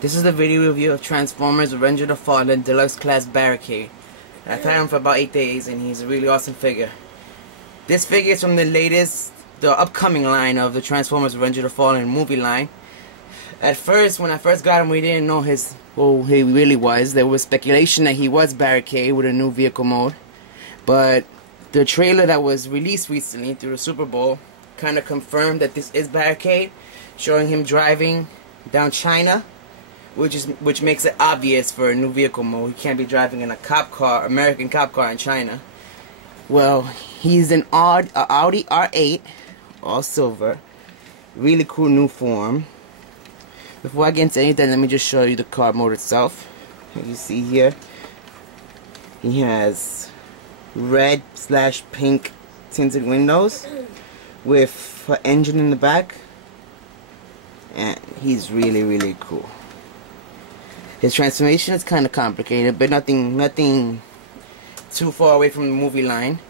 This is the video review of Transformers Revenge of the Fallen Deluxe Class Barricade. I've had him for about 8 days and he's a really awesome figure. This figure is from the upcoming line of the Transformers Revenge of the Fallen movie line. At first, when I first got him, we didn't know who he really was. There was speculation that he was Barricade with a new vehicle mode. But the trailer that was released recently through the Super Bowl kind of confirmed that this is Barricade, showing him driving down China. Which makes it obvious for a new vehicle mode. He can't be driving in a cop car, American cop car in China. Well, he's an Audi R8, all silver. Really cool new form. Before I get into anything, let me just show you the car mode itself. As you see here, he has red/pink tinted windows with an engine in the back, and he's really cool. His transformation is kind of complicated, but nothing too far away from the movie line.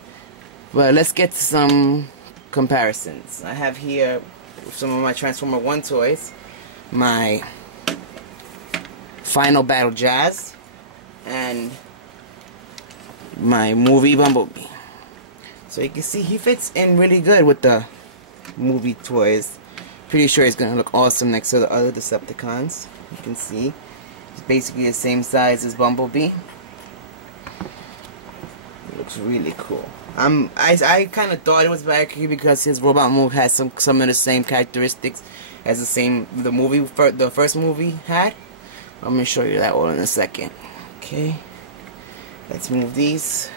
But let's get to some comparisons. I have here some of my Transformer 1 toys, my Final Battle Jazz, and my movie Bumblebee. So you can see he fits in really good with the movie toys. Pretty sure he's gonna look awesome next to the other Decepticons. You can see basically the same size as Bumblebee. It looks really cool. I kind of thought it was Barricade because his robot move has some of the same characteristics as the first movie had. I'm gonna show you that all in a second. Okay, let's move these.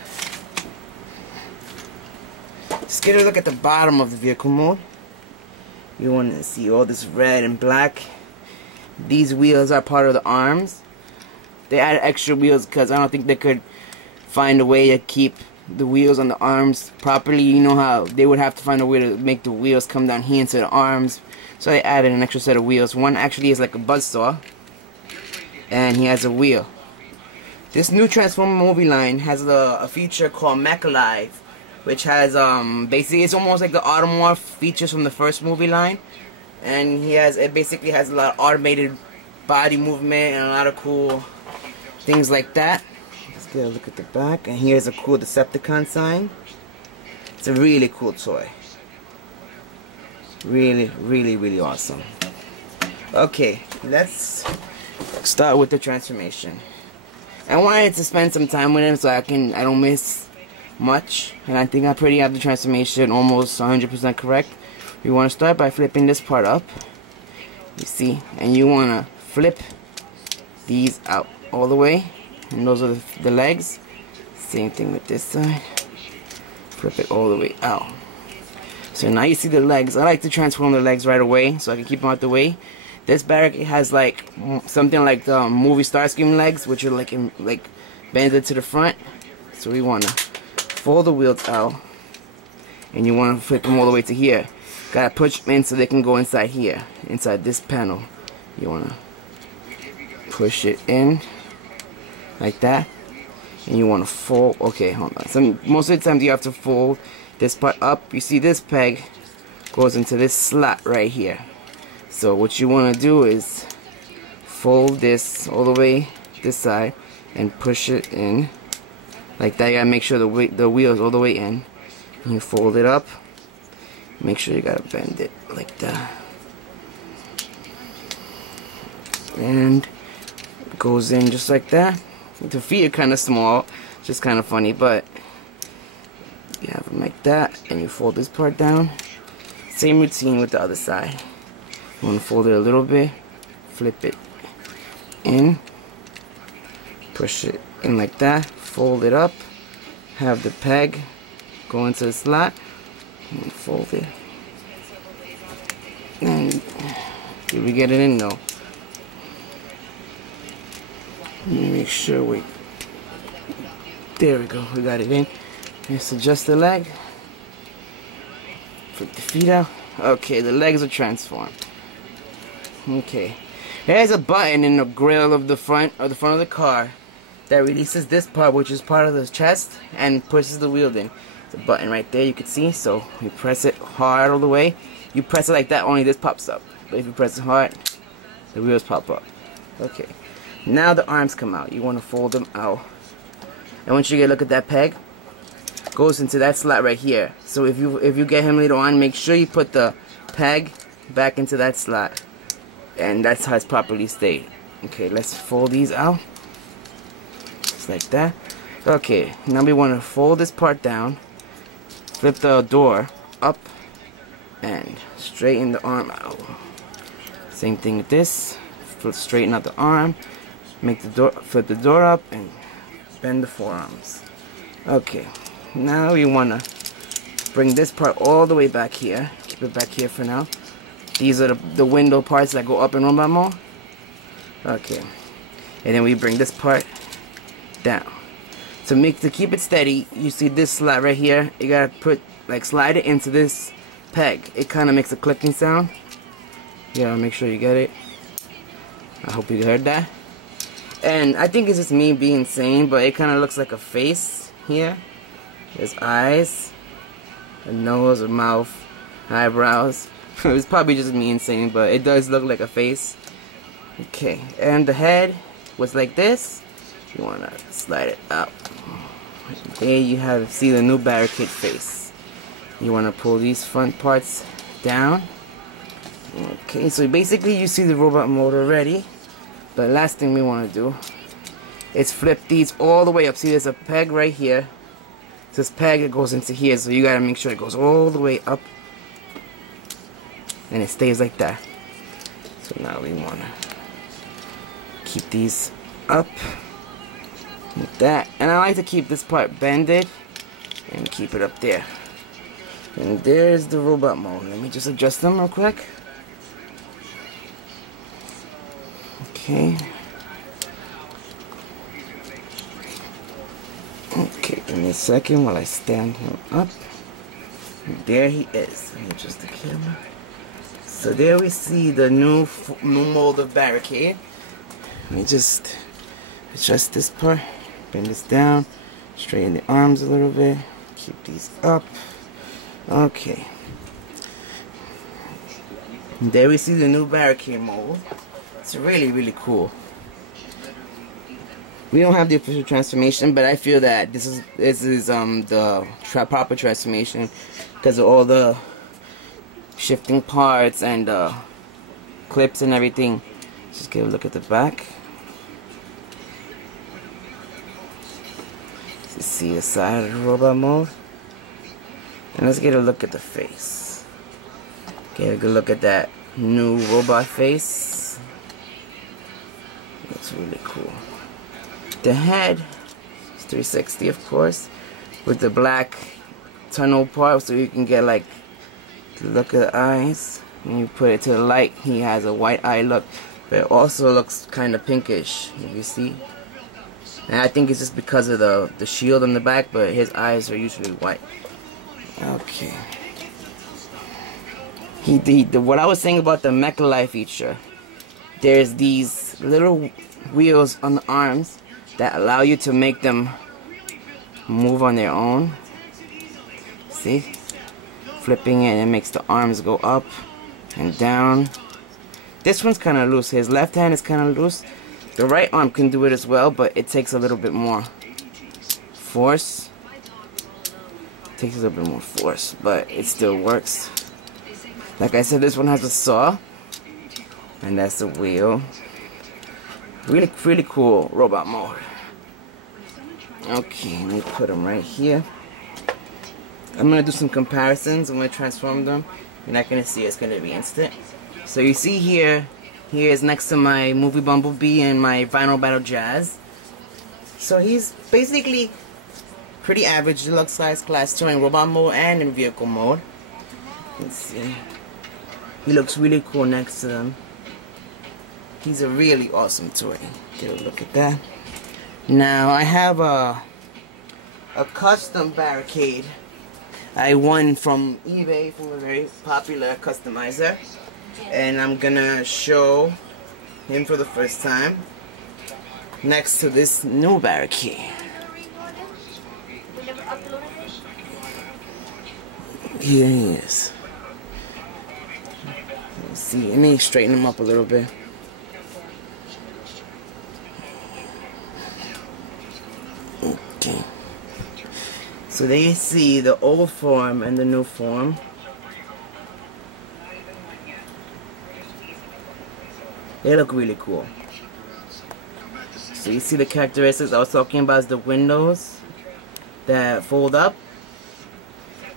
Just get a look at the bottom of the vehicle mode. You want to see all this red and black. These wheels are part of the arms. They added extra wheels because I don't think they could find a way to keep the wheels on the arms properly. You know how they would have to find a way to make the wheels come down here into the arms. So they added an extra set of wheels. One actually is like a buzzsaw, and he has a wheel. This new Transformer movie line has a feature called Mech Alive, which has basically it's almost like the Automorph features from the first movie line. And it basically has a lot of automated body movement and a lot of cool things like that. Let's get a look at the back, and here's a cool Decepticon sign. It's a really cool toy. Really awesome. Okay, let's start with the transformation. I wanted to spend some time with him so I don't miss much, and I think I pretty have the transformation almost 100% correct. You want to start by flipping this part up, you see, and you want to flip these out all the way, and those are the legs. Same thing with this side, flip it all the way out. So now you see the legs. I like to transform the legs right away so I can keep them out the way. This Barricade has like something like the movie Starscream legs, which are like bended to the front. So we want to fold the wheels out, and you want to flip them all the way to here. Gotta push them in so they can go inside here, inside this panel. You wanna push it in like that, and you wanna fold. Okay, hold on. Most of the time you have to fold this part up. You see this peg goes into this slot right here. So what you wanna do is fold this all the way this side and push it in like that. You gotta make sure the wheel is all the way in. And you fold it up. Make sure you gotta bend it like that, and it goes in just like that. The feet are kind of small, just kind of funny, but you have them like that, and you fold this part down. Same routine with the other side. You want to fold it a little bit, flip it in, push it in like that, fold it up, have the peg go into the slot, and fold it. And did we get it in? No. Let me make sure there we go, we got it in. Let's adjust the leg. Flip the feet out. Okay, the legs are transformed. Okay. There's a button in the grill of the front of the car that releases this part, which is part of the chest, and pushes the wheel in. The button right there, you can see. So you press it hard all the way. You press it like that, only this pops up. But if you press it hard, the wheels pop up. Okay, now the arms come out. You want to fold them out, and once you get a look at that peg, goes into that slot right here. So if you get him later on, make sure you put the peg back into that slot, and that's how it's properly stayed. Okay, let's fold these out just like that. Okay, now we want to fold this part down, flip the door up, and straighten the arm out. Same thing with this. Straighten out the arm, make the door, flip the door up, and bend the forearms. Okay, now we want to bring this part all the way back here. Keep it back here for now. These are the window parts that go up in robot mode. Okay, and then we bring this part down. To keep it steady, you see this slot right here. You gotta slide it into this peg. It kind of makes a clicking sound. You gotta make sure you get it. I hope you heard that. And I think it's just me being insane, but it kind of looks like a face here. There's eyes, a nose, a mouth, eyebrows. It's probably just me insane, but it does look like a face. Okay, and the head was like this. You want to slide it up. There you see the new barricade face. You want to pull these front parts down. Okay, so basically you see the robot mode already. But last thing we want to do is flip these all the way up. See, there's a peg right here. This peg, it goes into here, so you gotta make sure it goes all the way up, and it stays like that. So now we wanna keep these up like that, and I like to keep this part bended and keep it up there. And there's the robot mode. Let me just adjust them real quick. Okay. Okay, give me a second while I stand him up. And there he is. Let me adjust the camera. So there we see the new mold of barricade. Let me just adjust this part, bend this down, straighten the arms a little bit, keep these up. Okay. And there we see the new barricade mold. It's really, really cool. We don't have the official transformation, but I feel that this is the proper transformation because of all the shifting parts and clips and everything. Just get a look at the back. So you see the side of the robot mode, and let's get a look at the face. Get a good look at that new robot face. Looks really cool. The head is 360, of course, with the black tunnel part, so you can get like the look of the eyes. When you put it to the light, he has a white eye look, but it also looks kind of pinkish, you see. And I think it's just because of the shield on the back, but his eyes are usually white. Okay. What I was saying about the Mecha Life feature, there's these little wheels on the arms that allow you to make them move on their own. See? Flipping it, it makes the arms go up and down. This one's kind of loose. His left hand is kind of loose. The right arm can do it as well, but it takes a little bit more force. Takes a little bit more force, but it still works. Like I said, this one has a saw, and that's the wheel. Really, really cool robot mode. Okay, let me put them right here. I'm gonna do some comparisons. I'm gonna transform them. You're not gonna see it's gonna be instant. So you see here is next to my movie Bumblebee and my Vinyl Battle Jazz. So he's basically pretty average deluxe size class 2 in robot mode and in vehicle mode. Let's see. He looks really cool next to them. He's a really awesome toy. Get a look at that. Now I have a custom barricade I won from eBay from a very popular customizer, and I'm gonna show him for the first time next to this new barricade. Here he is. Let's see, let me straighten him up a little bit. So there you see the old form and the new form. They look really cool. So you see the characteristics I was talking about is the windows that fold up.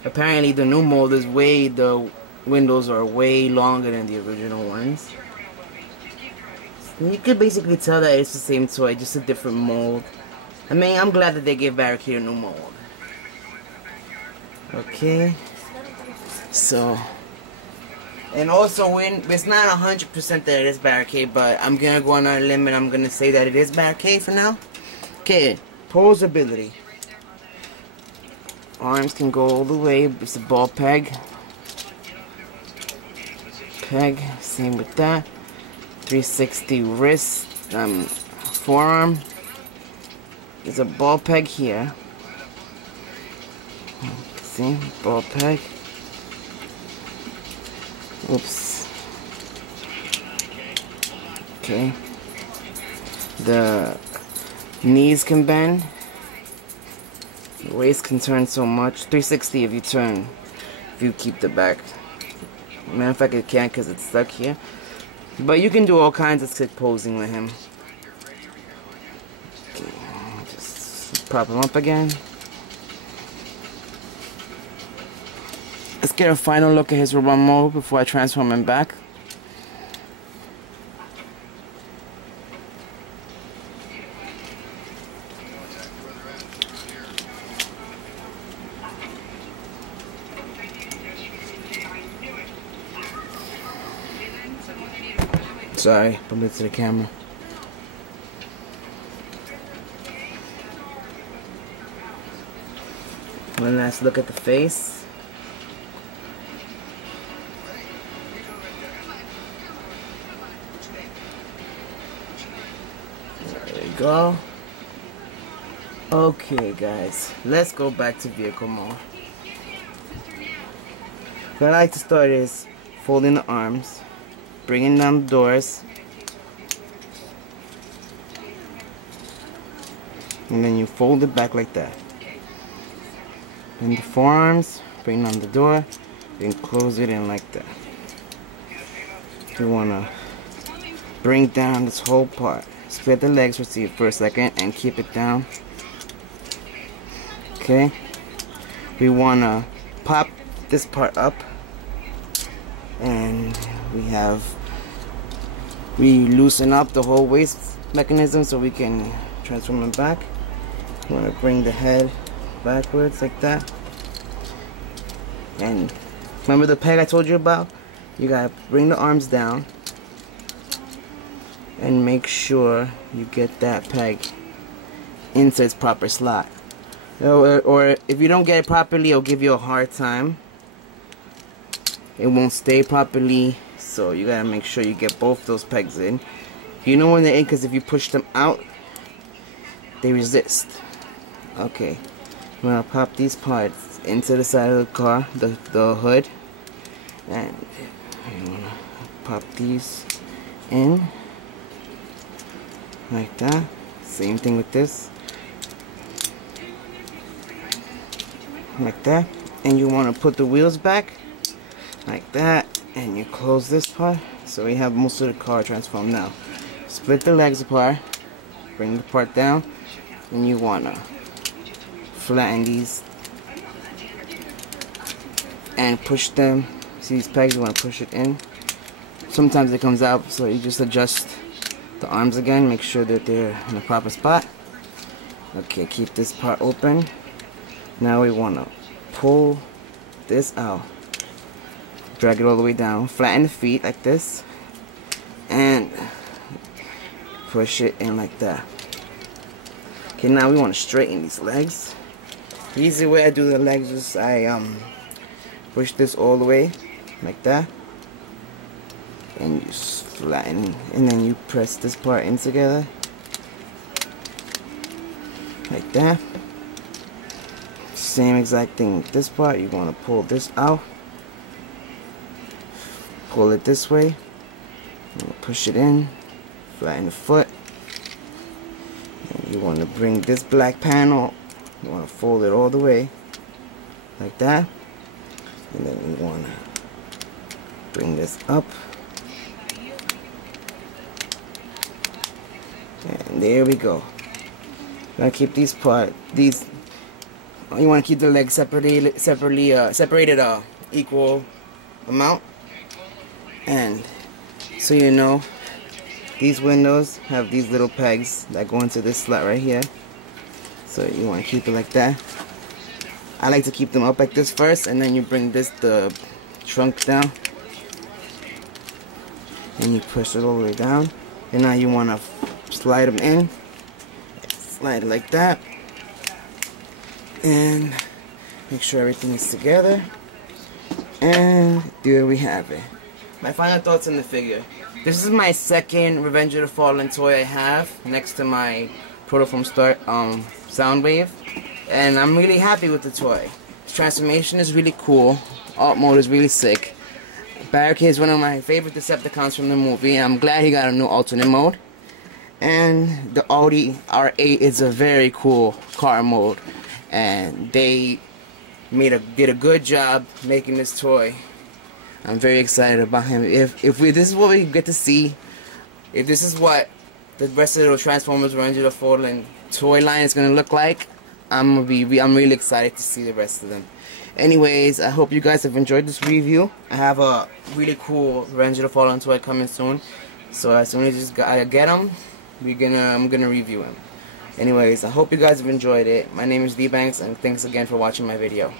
Apparently the new mold is the windows are way longer than the original ones. So you could basically tell that it's the same toy, just a different mold. I mean, I'm glad that they gave Barricade a new mold. Okay. So, and also when it's not 100% that it is Barricade, but I'm gonna go on a limb and I'm gonna say that it is Barricade for now. Okay, posability. Arms can go all the way. It's a ball peg. Same with that. 360 wrist, forearm. There's a ball peg here. See, ball peg. Oops. Okay. The knees can bend. The waist can turn so much. 360 if you turn. If you keep the back. Matter of fact, it can't because it's stuck here. But you can do all kinds of stick posing with him. Okay, just prop him up again. Let's get a final look at his robot mode before I transform him back. Sorry, bumped into the camera. One last look at the face. There you go. Okay guys, let's go back to vehicle mode. What I like to start is folding the arms, bringing down the doors, and then you fold it back like that. And the forearms, bring down the door, and close it in like that. You want to bring down this whole part. Split the legs for a second and keep it down. Okay. We want to pop this part up, and we loosen up the whole waist mechanism so we can transform it back. You want to bring the head backwards like that. And remember the peg I told you about? You gotta bring the arms down and make sure you get that peg into its proper slot. Or if you don't get it properly, it'll give you a hard time. It won't stay properly, so you gotta make sure you get both those pegs in. You know when they're in, because if you push them out, they resist. Okay, I'm gonna pop these parts into the side of the car, the hood, and you wanna pop these in like that. Same thing with this, like that. And you want to put the wheels back like that, and you close this part. So we have most of the car transformed now. Split the legs apart, bring the part down, and you want to flatten these and push them. See these pegs, you want to push it in. Sometimes it comes out, so you just adjust the arms again, make sure that they're in the proper spot. Okay, keep this part open. Now we want to pull this out, drag it all the way down, flatten the feet like this, and push it in like that. Okay, now we want to straighten these legs. The easy way I do the legs is I push this all the way like that, and you flatten, and then you press this part in together like that. Same exact thing with this part. You want to pull this out, pull it this way, push it in, flatten the foot, and you want to bring this black panel, you want to fold it all the way like that. And then you want to bring this up. And there we go. You want to keep you want to keep the legs separated equal amount. And so you know, these windows have these little pegs that go into this slot right here. So you want to keep it like that. I like to keep them up like this first, and then you bring the trunk down, and you push it all the way down. And now you want to slide them in. Slide it like that, and make sure everything is together. And there we have it. My final thoughts on the figure. This is my second Revenge of the Fallen toy I have, next to my Protoform Soundwave, and I'm really happy with the toy. The transformation is really cool. Alt mode is really sick. Barricade is one of my favorite Decepticons from the movie. I'm glad he got a new alternate mode. And the Audi R8 is a very cool car mode, and they did a good job making this toy. I'm very excited about him. If this is what we get to see, if this is what the rest of the Transformers Revenge of the Fallen toy line is gonna look like, I'm really excited to see the rest of them. Anyways, I hope you guys have enjoyed this review. I have a really cool Revenge of the Fallen toy coming soon, so as soon as I get them, I'm gonna review him. Anyways, I hope you guys have enjoyed it. My name is D Banks, and thanks again for watching my video.